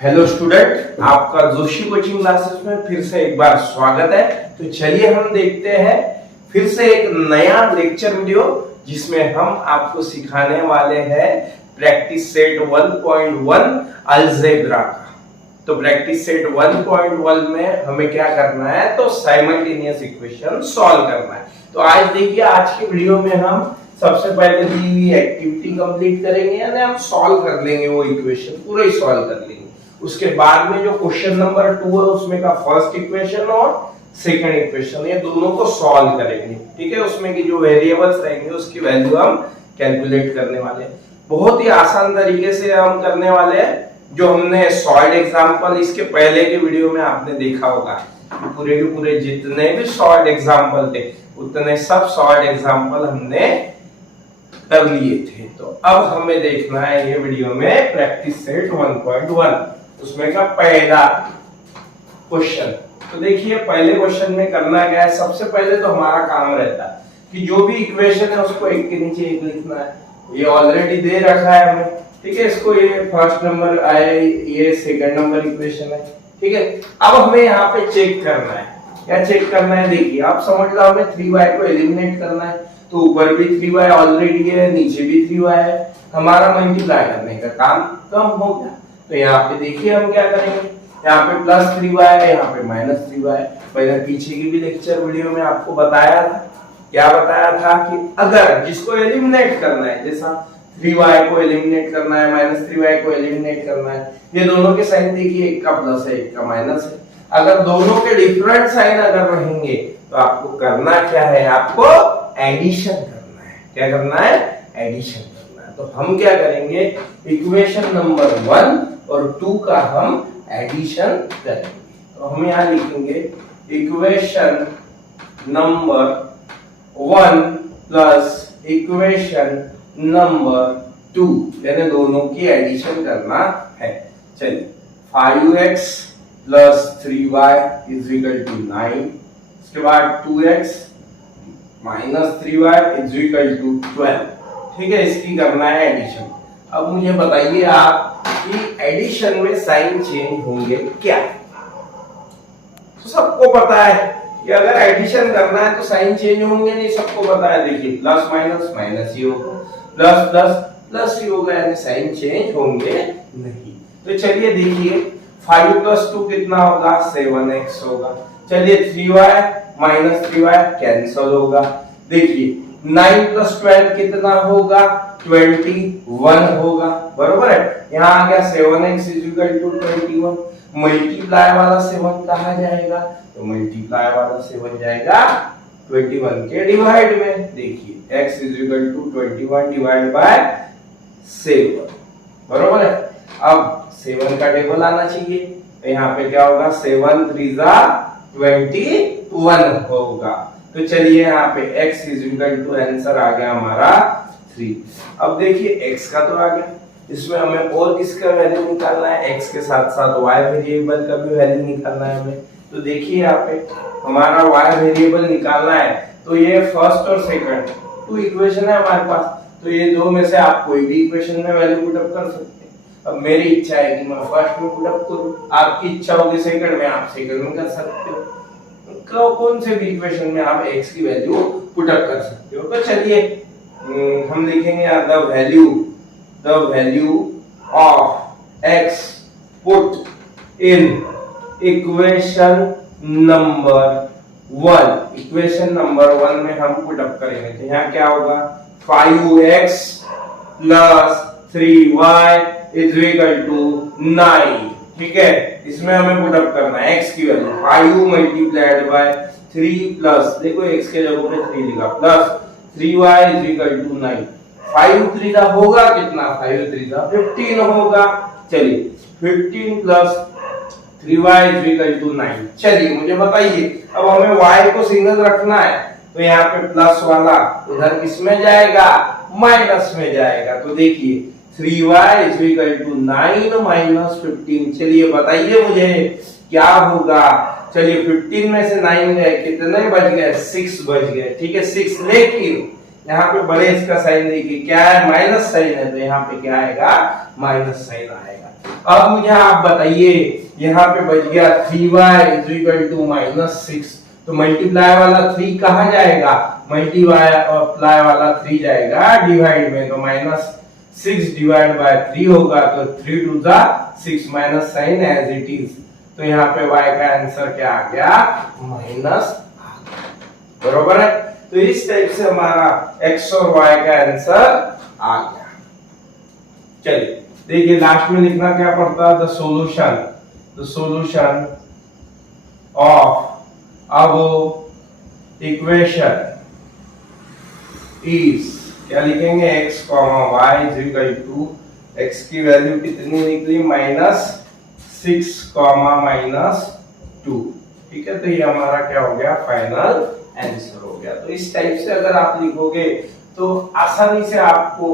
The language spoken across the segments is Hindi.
हेलो स्टूडेंट, आपका जोशी कोचिंग क्लासेस में फिर से एक बार स्वागत है। तो चलिए हम देखते हैं फिर से एक नया लेक्चर वीडियो जिसमें हम आपको सिखाने वाले हैं प्रैक्टिस सेट 1.1 अलजेब्रा का। तो प्रैक्टिस सेट 1.1 में हमें क्या करना है, तो साइमल्टेनियस इक्वेशन सॉल्व करना है। तो आज देखिए, आज के वीडियो में हम सबसे पहले दी हुई एक्टिविटी कंप्लीट करेंगे, यानी हम सॉल्व कर लेंगे वो इक्वेशन, पूरा ही सॉल्व कर लेंगे। उसके बाद में जो क्वेश्चन नंबर 2 है उसमें का फर्स्ट इक्वेशन और सेकंड इक्वेशन, ये दोनों को सॉल्व करेंगे। ठीक है, उसमें की जो वेरिएबल्स रहेंगे उसकी वैल्यू हम कैलकुलेट करने वाले हैं। बहुत ही आसान तरीके से हम करने वाले हैं। जो हमने सॉल्व एग्जांपल इसके पहले के वीडियो में आपने देखा होगा, पूरे के पूरे जितने भी सॉल्व एग्जांपल थे उतने सब सॉल्व एग्जांपल हमने कर लिए थे। तो अब हमें देखना है ये वीडियो में प्रैक्टिस सेट 1.1 उसमें का पहला क्वेश्चन। तो देखिए, पहले क्वेश्चन में करना क्या है, सबसे पहले तो हमारा काम रहता है कि जो भी इक्वेशन है उसको एक के नीचे एक लिखना है। ये ऑलरेडी दे रखा है हमें, ठीक है। इसको ये फर्स्ट नंबर आए, ये सेकंड नंबर इक्वेशन है, ठीक है। अब हमें यहाँ पे चेक करना है, क्या चेक करना है, देखिए आप समझ लो, हमें 3y को एलिमिनेट करना है। तो ऊपर भी 3y ऑलरेडी है, नीचे भी 3y है, हमारा मल्टीप्लाई करने का काम कम हो गया। तो यहाँ पे देखिए हम क्या करेंगे, यहाँ पे प्लस 3y है, यहाँ पे माइनस 3y। पहले पीछे की भी लेक्चर वीडियो में आपको बताया था, क्या बताया था कि अगर जिसको एलिमिनेट करना है, जैसा 3y को एलिमिनेट करना है, माइनस 3y को एलिमिनेट करना है, ये दोनों के साइन देखिए, एक का प्लस है एक का माइनस है। अगर दोनों के डिफरेंट साइन अगर रहेंगे तो आपको करना क्या है, आपको एडिशन करना है। क्या करना है, एडिशन करना है। तो हम क्या करेंगे, इक्वेशन नंबर 1 और 2 का हम एडिशन करेंगे। तो हम यहाँ लिखेंगे equation number 1 plus equation number 2, यानी दोनों की एडिशन करना है। चलिए, 5x plus 3y is equal to 9, इसके बाद 2x minus 3y is equal to 12। ठीक है, इसकी करना है एडिशन। अब मुझे बताइए आप कि एडिशन में साइन चेंज होंगे क्या। तो सबको पता है कि अगर एडिशन करना है तो साइन चेंज होंगे नहीं, सबको पता है। देखिए, प्लस माइनस माइनस ही होगा, प्लस प्लस प्लस ही होगा, यानी साइन चेंज होंगे नहीं। तो चलिए देखिए, 5 प्लस 2 कितना होगा, 7x होगा। चलिए 3y माइनस 3y कैंसल होगा। देखिए 9 प्लस 12 कितना होगा, 21 होगा, बरोबर है। यहाँ आ गया 7x is equal to 21। Multiply वाला 7 कहा जाएगा, तो मल्टीप्लाई वाला 7 जाएगा 21 के डिवाइड में। देखिए x is equal to 21 divide by 7, बरोबर है। अब 7 का टेबल आना चाहिए, तो यहाँ पे क्या होगा, 7 3 21 होगा। तो चलिए यहाँ पे x is equal to, answer आ गया हमारा 3। अब देखिए x का तो आ गया, इसमें हमें और किसका वैल्यू निकालना है, x के साथ साथ y वेरिएबल का भी वैल्यू निकालना है हमें। तो देखिए यहाँ पे हमारा y वेरिएबल निकालना है, तो ये फर्स्ट और सेकंड 2 इक्वेशन है हमारे पास। तो ये दो में से आप कोई भी इक्वेशन में वैल्यू पुट अप कर सकते हैं। अब मेरी इच्छा है कि मैं फर्स्ट में पुट अप करूं, आपकी इच्छा होगी सेकंड में, आप सेकंड में कर सकते हो। कौन से भी इक्वेशन में आप x की वैल्यू पुट अप कर सकते हो। तो चलिए हम लिखेंगे the value of x put in equation number 1। Equation number 1 में हम पुट अप करेंगे, तो यहाँ क्या होगा, 5x plus 3y is equal to 9। ठीक है, इसमें हमें पुट अप करना है x की वैल्यू 5 मल्टीप्लाइड बाय 3 प्लस, देखो x के जगह पे 3 लिखा, plus 3y is equal to 9। 5 3 होगा कितना, 5 3 15 होगा। चलिए 15 plus 3y is equal to 9। चलिए मुझे बताइए, अब हमें y को सिंगल रखना है, तो यहाँ पे प्लस वाला उधर किसमें जाएगा, माइनस में जाएगा। तो देखिए 3y is equal to 9 minus 15। चलिए बताइए मुझे क्या होगा। चलिए 15 में से 9 गए, कितने बच गए, 6 बच गए। ठीक है 6, लेकिन यहाँ पे बड़े इसका साइन देखिए क्या है, माइनस साइन है, तो यहाँ पे क्या आएगा, माइनस साइन आएगा। अब मुझे आप बताइए, यहाँ पे बच गया 3y -6, तो मल्टीप्लाई वाला 3 कहाँ जाएगा, मल्टीप्लाई वाला 3 जाएगा डिवाइड में, तो -6 डिवाइड बाय 3 होगा, तो 3 to the 6 minus sign as it is, तो यहाँ पे y का आंसर क्या आ गया, माइनस, बरोबर है। तो इस टाइप से हमारा x और y का आंसर आ गया। चलिए देखिए लास्ट में लिखना क्या पड़ता है, द सॉल्यूशन ऑफ अब इक्वेशन इज, क्या लिखेंगे, x, y is equal to, x की वैल्यू कितनी निकली, -6, -2, ठीक है। तो ये हमारा क्या हो गया, फाइनल आंसर हो गया। तो इस टाइप से अगर आप लिखोगे तो आसानी से आपको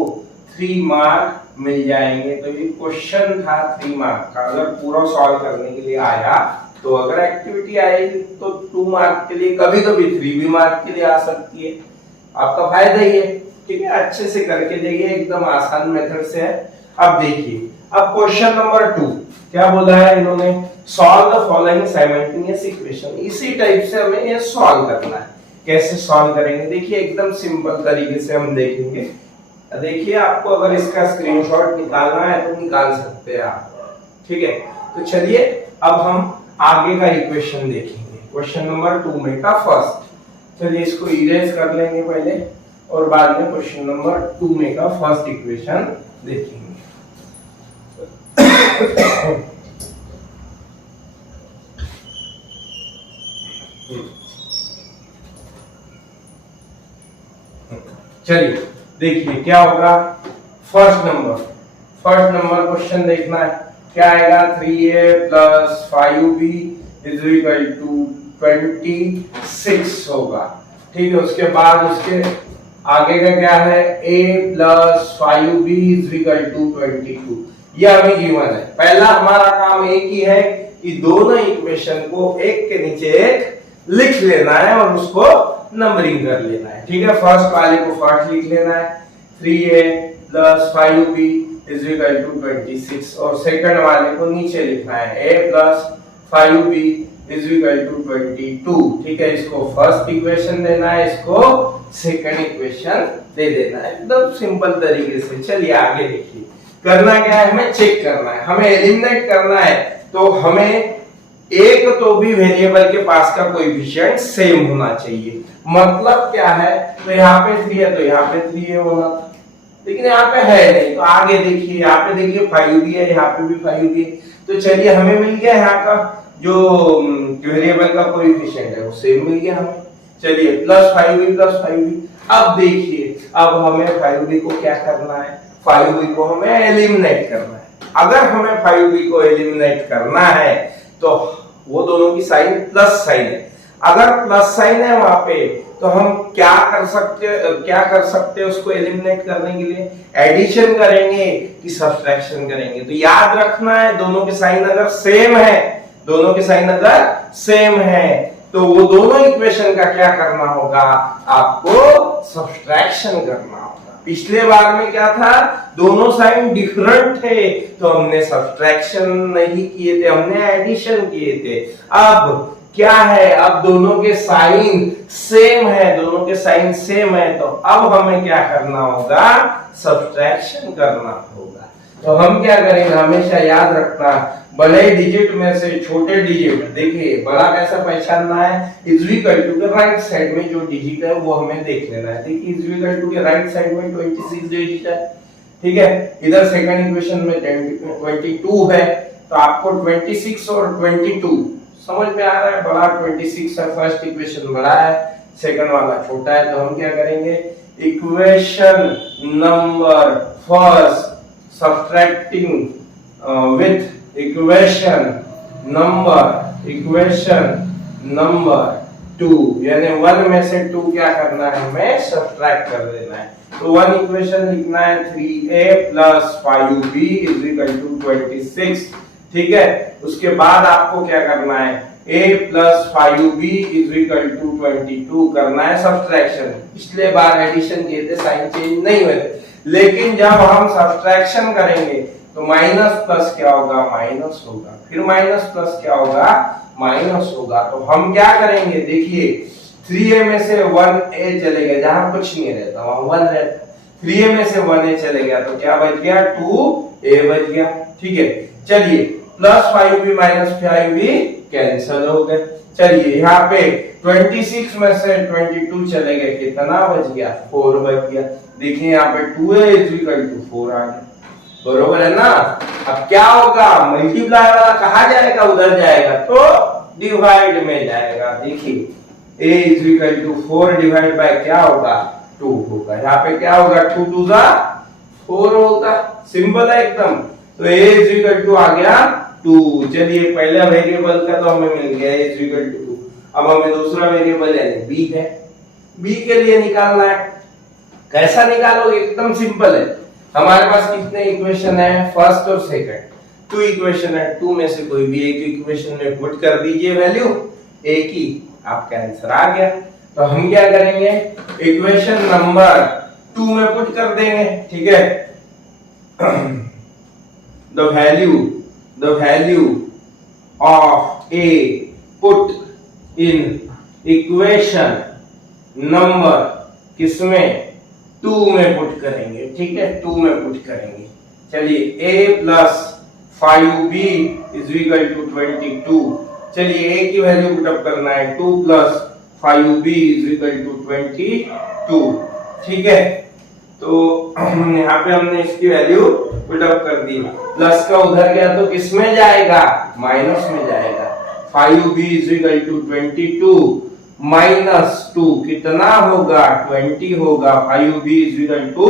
3 मार्क मिल जाएंगे। तो ये क्वेश्चन था 3 मार्क का, अगर पूरा सॉल्व करने के लिए आया, तो अगर एक्टिविटी आई तो 2 मार्क के लिए, कभी कभी 3 भी मार्क के लिए आ सकती है, आपका फायदा ही है, ठीक है। अच्छे से करके देखिए, एकदम आसान मेथड से है। अब देखिए, अब क्वेश्चन नंबर 2 क्या बोला है इन्होंने, solve the following simultaneous equation. इसी टाइप से हमें ये सॉल्व करना है। कैसे सॉल्व करेंगे, देखिए एकदम सिंपल तरीके से हम देखेंगे। देखिए आपको अगर इसका स्क्रीनशॉट निकालना है तो निकाल सकते हैं आप, ठीक है। तो चलिए अब हम आगे का इक्वेशन देखेंगे, क्वेश्चन नंबर 2 में का फर्स्ट। चलिए इसको इरेज कर लेंगे पहले, और बाद में क्वेश्चन नंबर 2 में का फर्स्ट इक्वेशन देखेंगे। चलिए देखिए क्या होगा, फर्स्ट नंबर क्वेश्चन देखना है, क्या आएगा, 3a + 5b = 26 होगा, ठीक है। उसके बाद उसके आगे का क्या है, a + 5b = 22, यह हमें गिवन है। पहला हमारा काम एक ही है कि दोनों इक्वेशन को एक के नीचे एक लिख लेना है और उसको नंबरिंग कर लेना है, ठीक है। फर्स्ट वाले को फर्स्ट लिख लेना है, 3a + 5b = 26, और सेकंड वाले को नीचे लिखना है, a + 5b = 22, ठीक है। इसको फर्स्ट इक्वेशन देना है, इसको सेकंड इक्वेशन दे देना है, एकदम सिंपल तरीके से। चलिए आगे देखिए, करना क्या है, हमें चेक करना है, हमें एलिमिनेट करना है। तो हमें एक तो भी वेरिएबल के पास का कोएफिशिएंट सेम होना चाहिए। मतलब क्या है, तो यहाँ पे 3 है तो यहाँ पे 3 होना था, लेकिन यहाँ पे है नहीं। तो आगे देखिए, यहाँ पे देखिए 5 भी है, यहाँ पे भी 5 भी है। तो चलिए हमें मिल गया यहाँ का जो वेरिएबल का कोएफिशिएंट है वो सेम मिल गया हमें। चलिए +5b + 5b। अब देखिए, अब हमें 5b को क्या करना है, 5b को हमें एलिमिनेट करना है। अगर हमें 5b को एलिमिनेट करना है तो वो दोनों की साइन प्लस साइन है। अगर प्लस साइन है वहां पे, तो हम क्या कर सकते हैं उसको एलिमिनेट करने के लिए, एडिशन करेंगे कि सब्ट्रैक्शन करेंगे। तो याद रखना है, दोनों के साइन अगर सेम है तो वो दोनों इक्वेशन का क्या करना होगा, आपको सब्ट्रैक्शन करना होगा। पिछले बार में क्या था, दोनों साइन डिफरेंट थे तो हमने सब्ट्रैक्शन नहीं किए थे, हमने एडिशन किए थे। अब क्या है, अब दोनों के साइन सेम है, तो अब हमें क्या करना होगा, सब्ट्रैक्शन करना होगा। तो हम क्या करेंगे, हमेशा याद रखना, बड़े डिजिट में से छोटे डिजिट, देखिए बड़ा कैसा पहचानना है, इक्वल टू के राइट साइड में जो डिजिट है वो हमें देख लेना है। देखिए इक्वल टू के राइट साइड में 26 डिजिट है, ठीक है। इधर सेकंड इक्वेशन में 22 है, तो आपको 26 और 22 समझ में आ रहा है। बड़ा 26 है, फर्स्ट इक्वेशन बड़ा है, सेकंड वाला छोटा है। तो हम क्या करेंगे, equation number first subtracting with equation number 2, यानी 1 में से 2 क्या करना है, हमें सब्ट्रैक्ट कर देना है। तो 1 इक्वेशन लिखना है, 3a + 5b = 26, ठीक है। उसके बाद आपको क्या करना है, a plus 5b is equal to 22 करना है सब्ट्रैक्शन, पिछले बार एडिशन किए थे साइन चेंज नहीं हुए थे, लेकिन जब हम सब्ट्रैक्शन करेंगे तो माइनस प्लस क्या होगा, माइनस होगा, फिर माइनस प्लस क्या होगा, माइनस होगा। तो हम क्या करेंगे, देखिए 3a में से 1a चले गया, जहां कुछ नहीं रहता वहां 1 रहता, 3a में से 1a चले गया तो क्या बच गया, 2a बच गया। ठीक है, चलिए plus 5b minus 5b cancel हो गए। चलिए यहाँ पे 26 में से 22 चले गए, कितना बच गया, 4 बच गया। देखिए यहाँ पे 2a इज इक्वल टू 4 आ गया, बरोबर है ना। अब क्या होगा, मल्टीप्लाई वाला कहाँ जाएगा, उधर जाएगा, तो डिवाइड में जाएगा। देखिए a is equal to 4 divide by क्या होगा, 2 होगा। यहाँ पे क्या होगा, 2 2 जा 4 होगा, सिंपल है एकदम। तो a इज इक्वल टू आ गया 2। चलिए पहला वेरिएबल का तो हमें मिल गया a इज इक्वल टू 2। अब हमें दूसरा वेरिएबल यानी b है, b के लिए निकालना है। कैसा निकालोगे, एकदम सिंपल है। हमारे पास कितने इक्वेशन है, फर्स्ट और सेकंड, 2 इक्वेशन है, 2 में से कोई भी एक इक्वेशन में पुट कर दीजिए वैल्यू a की, आपका आंसर आ गया। तो हम क्या करेंगे, इक्वेशन नंबर 2 में पुट कर देंगे। ठीक है, the value of a put in equation number किसमें, 2 में पुट करेंगे। ठीक है, 2 में पुट करेंगे। चलिए a plus 5b is equal to 22। चलिए a की वैल्यू पुट अप करना है, 2 plus 5b is equal to 22। ठीक है, तो यहाँ पे हमने इसकी वैल्यू पुट अप कर दी। प्लस का उधर गया तो किस में जाएगा, माइनस में जाएगा। 5b is equal to 22 minus 2 कितना होगा, 20 होगा। 5b इज इक्वल टू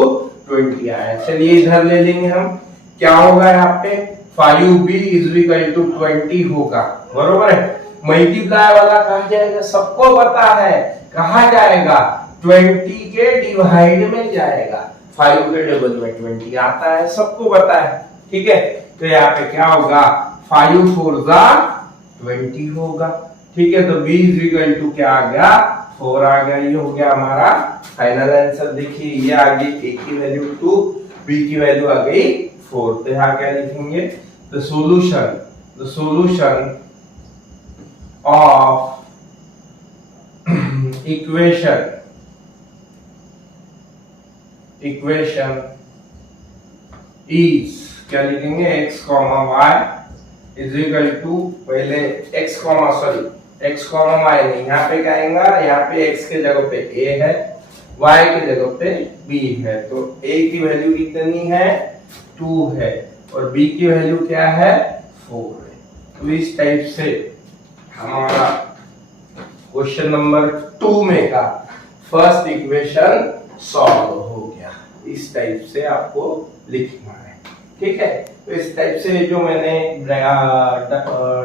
20 आया। चलिए इधर ले लेंगे हम, क्या होगा यहाँ पे, 5b इज इक्वल टू 20 होगा, बरोबर है। मल्टीप्लाई वाला कहाँ जाएगा, सबको पता है कहाँ जाएगा, 20 के डिवाइड में जाएगा। 5 के डबल में 20 आता है, सबको पता है। ठीक है, तो यहाँ पे क्या होगा, 5 4 जा 20 होगा। ठीक है, तो b इज इक्वल टू क्या आ गया, 4 आ गया। ये हो गया हमारा फाइनल आंसर। देखिए ये आ गई a की वैल्यू 2, b की वैल्यू आ गई 4। तो यहाँ क्या लिखेंगे, the solution of equation is, क्या लिखेंगे, x, y is equal to, पहले x, y नहीं, यहाँ पे क्या आएगा, यहाँ पे x के जगह पे a है, y के जगह पे b है। तो a की वैल्यू कितनी है, 2 है, और b की वैल्यू क्या है, 4 है। तो इस टाइप से हमारा क्वेश्चन नंबर 2 में का फर्स्ट इक्वेशन सॉल्व हो गया। इस टाइप से आपको लिखना है। ठीक है, तो इस टाइप से जो मैंने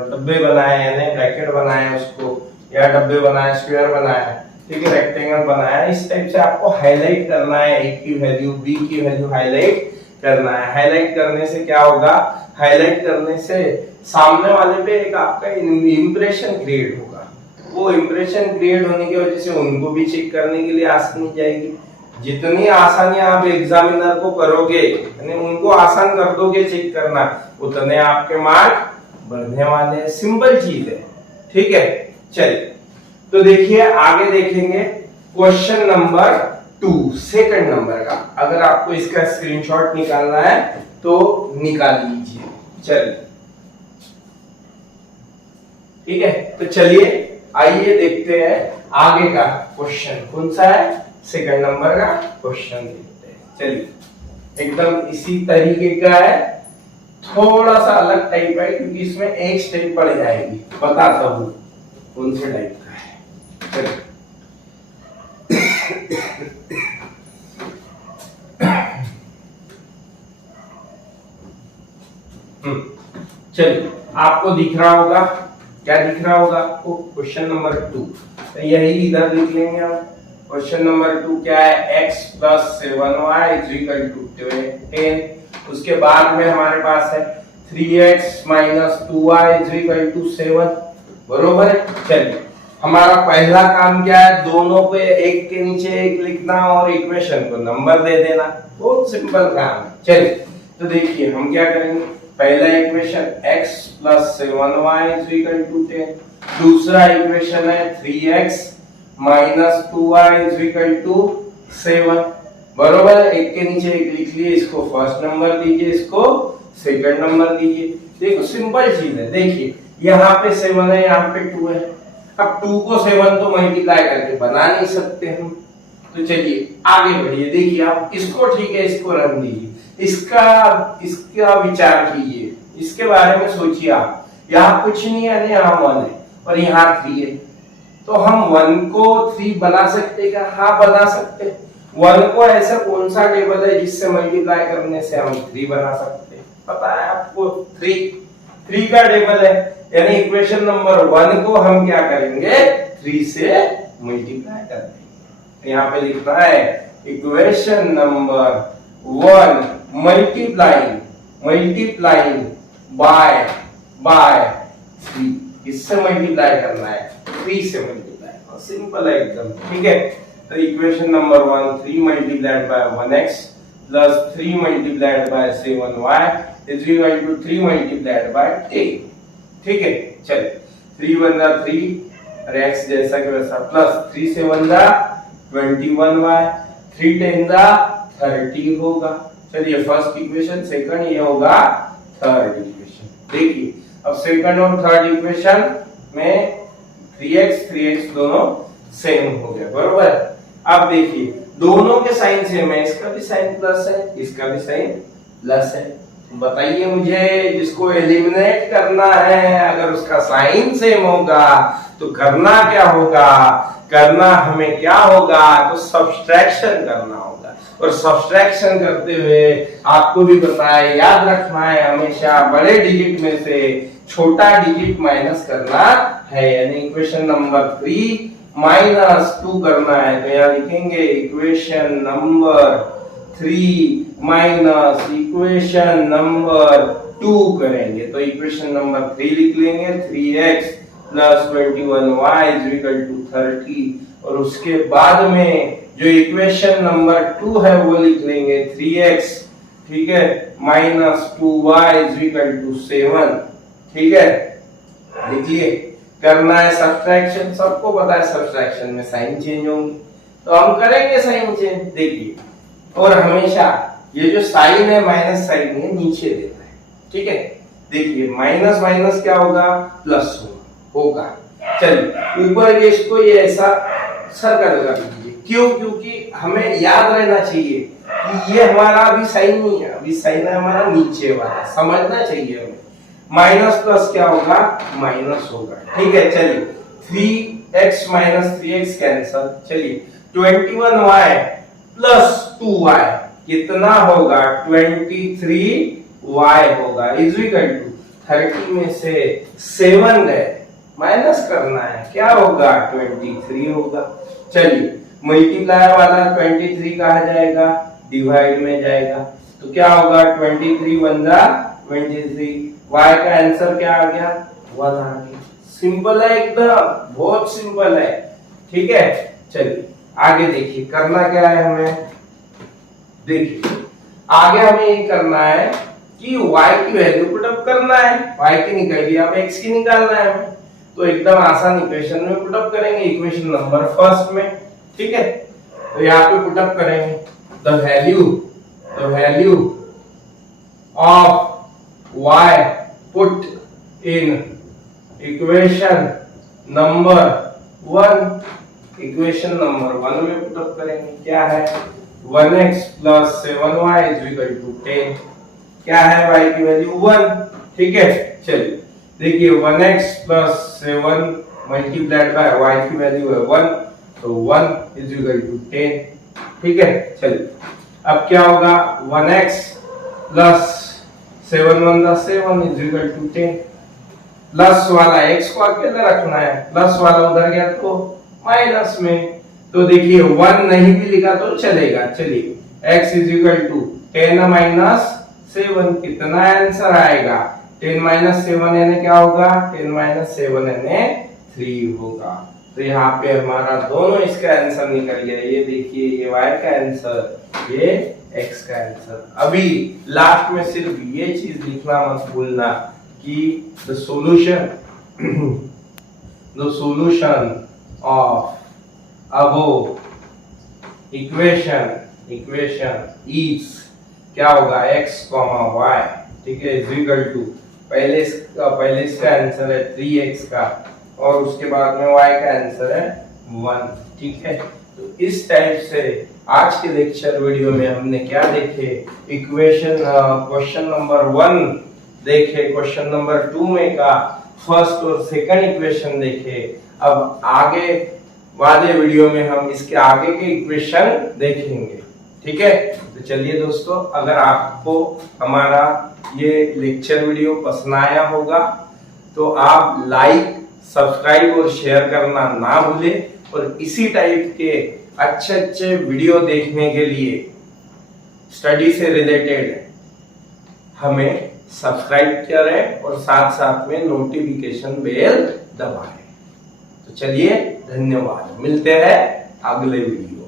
डब्बे बनाए यानी ब्रैकेट बनाए उसको, या डब्बे बनाए, स्क्वायर बनाया, ठीक है, रेक्टेंगल बनाया, इस टाइप से आपको हाईलाइट करना है। a की वैल्यू, b की वैल्यू हाईलाइट करना है। हाईलाइट करने से क्या होगा, हाईलाइट करने से सामने वाले पे एक आपका इंप्रेशन क्रिएट होगा। वो इंप्रेशन क्रिएट होने की वजह से उनको भी चेक करने के लिए आसानी जाएगी। जितनी आसानी आप एग्जामिनर को करोगे, यानी उनको आसान कर दोगे चेक करना, उतने आपके मार्क बढ़ने वाले हैं। सिंपल चीज है। ठीक है, चलिए तो देखिए आगे देखेंगे क्वेश्चन नंबर 2 सेकंड नंबर का। अगर आपको इसका स्क्रीनशॉट निकालना है तो निकाल लीजिए। चलिए ठीक है, तो चलिए आइए देखते हैं आगे का क्वेश्चन कौन सा है, सेकंड नंबर का क्वेश्चन देखते हैं। चलिए एकदम इसी तरीके का है, थोड़ा सा अलग टाइप है क्योंकि इसमें एक स्टेप पड़ जाएगी, बताता हूं कौन से टाइप का है। चलिए चलिए आपको दिख रहा होगा, क्या दिख रहा होगा आपको, क्वेश्चन नंबर 2। तो यही इधर लिख लेंगे हम। क्वेश्चन नंबर 2 क्या है, x plus 7y is equal to 10। उसके बाद में हमारे पास है 3x minus 2y is equal to 7। बरोबर है। चलिए हमारा पहला काम क्या है, दोनों पे एक के नीचे एक लिखना और इक्वेशन को नंबर दे देना। बहुत सिंपल काम है। चलिए तो देखिए हम क्या करेंगे, पहला इक्वेशन x + 7y = 10, दूसरा इक्वेशन है 3x - 2y = 7। बरोबर है, एक के नीचे एक लिख लिए, इसको फर्स्ट नंबर दीजिए, इसको सेकंड नंबर दीजिए। देखो सिंपल चीज है, देखिए यहाँ पे 7 है, यहाँ पे 2 है। अब 2 को 7 तो मल्टीप्लाई करके बना नहीं सकते हम, तो चलिए आगे बढ़िए। देखिए आप इसको ठीक है, इसको रन दीजिए, इसका विचार कीजिए, इसके बारे में सोचिए आप। यहाँ कुछ नहीं है, यहाँ 1 है और यहाँ 3 है, तो हम 1 को 3 बना सकते क्या? हाँ बना सकते। 1 को ऐसा कौन सा टेबल है जिससे मल्टीप्लाई करने से हम 3 बना सकते हैं? पता है आपको, 3 का टेबल है, यानी इक्वेशन नंबर 1 को हम क्या करेंगे, 3 से मल्टीप्लाई कर देंगे। यहाँ पे लिखना है इक्वेशन नंबर 1 मल्टीप्लाइंग बाय 3। किससे मल्टीप्लाई करना है? 3 से मल्टीप्लाई। सिंपल है एकदम, ठीक है। तो equation number 1 3 multiplied by 1x plus 3 multiplied by 7y = 3 multiplied by 10। ठीक है, चलिए 3 × 3 और x जैसा कि वैसा प्लस 3 से 1 = 21y, 3 × 10 = 30 होगा। चलिए फर्स्ट इक्वेशन, सेकंड ये होगा थर्ड इक्वेशन। देखिए अब सेकंड और थर्ड इक्वेशन में 3x दोनों सेम हो गए, बरोबर। अब देखिए दोनों के साइन सेम है, इसका भी साइन प्लस है, इसका भी साइन प्लस है। बताइए मुझे, जिसको एलिमिनेट करना है अगर उसका साइन सेम होगा तो करना क्या होगा? करना हमें क्या होगा? तो सब्सट्रैक्शन करना होगा। और सब्सट्रैक्शन करते हुए आपको भी पता है, याद रखना है हमेशा बड़े डिजिट में से छोटा डिजिट माइनस करना है, यानी इक्वेशन नंबर 3 -2 करना है। तो यहाँ लिखेंगे equation number 3 minus equation number 2 करेंगे, तो इक्वेशन नंबर 3 लिख लेंगे 3x + 21y = 30, और उसके बाद में जो इक्वेशन नंबर 2 है वो लिख लेंगे 3x, ठीक है, - 2y = 7। ठीक है, लिखिए। करना है सब्ट्रैक्शन, सबको पता है सब्ट्रैक्शन में साइन चेंज होंगे, तो हम करेंगे साइन चेंज। देखिए, और हमेशा ये जो साइन है माइनस साइन है नीचे देना है, ठीक है। देखिए माइनस माइनस क्या होगा? प्लस होगा। चलिए ऊपर ये इसको ये ऐसा सर्कल कर दीजिए। क्यों? क्योंकि हमें याद रहना चाहिए कि ये हमारा अभी साइन नहीं है, अभी साइन है हमारा नीचे वाला, समझना चाहिए हमें। माइनस प्लस क्या होगा? माइनस होगा, ठीक है। चलिए 3x - 3x कैंसल। चलिए 21y + 2y कितना होगा? 23y होगा, = 30 में से 7 गए, माइनस करना है, क्या होगा? 23 होगा। चलिए मल्टीप्लाई वाला 23 कहा जाएगा, डिवाइड में जाएगा, तो क्या होगा? 23 × 1 = 23। y का आंसर क्या आ गया? 1 आ गया। सिंपल है एकदम, बहुत सिंपल है, ठीक है। चलिए आगे देखिए करना क्या है हमें। देखिए आगे हमें ये करना है कि y की वैल्यू पुट अप करना है। y की निकल गई, अब x की निकालना है हमें, तो एकदम आसान इक्वेशन में पुट अप करेंगे, इक्वेशन नंबर फर्स्ट में, ठीक है। तो यहाँ पे पुट अप करेंगे the value of y put in equation number 1, equation number 1 में पुट अप करेंगे। क्या है? 1x + 7y = 10। क्या है? y की वैल्यू 1, ठीक है। चलिए देखिए 1x + 7 मल्टीप्लाइड बाय y की वैल्यू है 1, तो 1 = 10, ठीक है। चलिए अब क्या होगा? 1x + 7 × 1 = 7 = 10। प्लस वाला x को अकेला रखना है, प्लस वाला उधर गया तो माइनस में, तो देखिए 1 नहीं भी लिखा तो चलेगा। चलिए x = 10 - 7 कितना आंसर आएगा? 10 माइनस 7 यानी क्या होगा, 10 माइनस 7 यानी 3 होगा। तो यहाँ पे हमारा दोनों इसका आंसर निकल गया। ये देखिए, ये y का आंसर, ये x का आंसर। अभी लास्ट में सिर्फ ये चीज लिखना मत भूलना कि the solution of above equation is क्या होगा, x, y, ठीक है, इज इक्वल टू पहले इसका आंसर है 3x का और उसके बाद में y का आंसर है 1, ठीक है। तो इस टाइप से आज के लेक्चर वीडियो में हमने क्या देखे, क्वेश्चन नंबर 1 देखे, क्वेश्चन नंबर 2 में का फर्स्ट और सेकंड इक्वेशन देखे। अब आगे वाले वीडियो में हम इसके आगे के इक्वेशन देखेंगे, ठीक है। तो चलिए दोस्तों, अगर आपको हमारा ये लेक्चर वीडियो पसंद आया होगा तो आप लाइक, सब्सक्राइब और शेयर करना ना भूलें और इसी टाइप के अच्छे वीडियो देखने के लिए स्टडी से रिलेटेड हमें सब्सक्राइब करें और साथ साथ में नोटिफिकेशन बेल दबाएं। तो चलिए, धन्यवाद, मिलते हैं अगले वीडियो।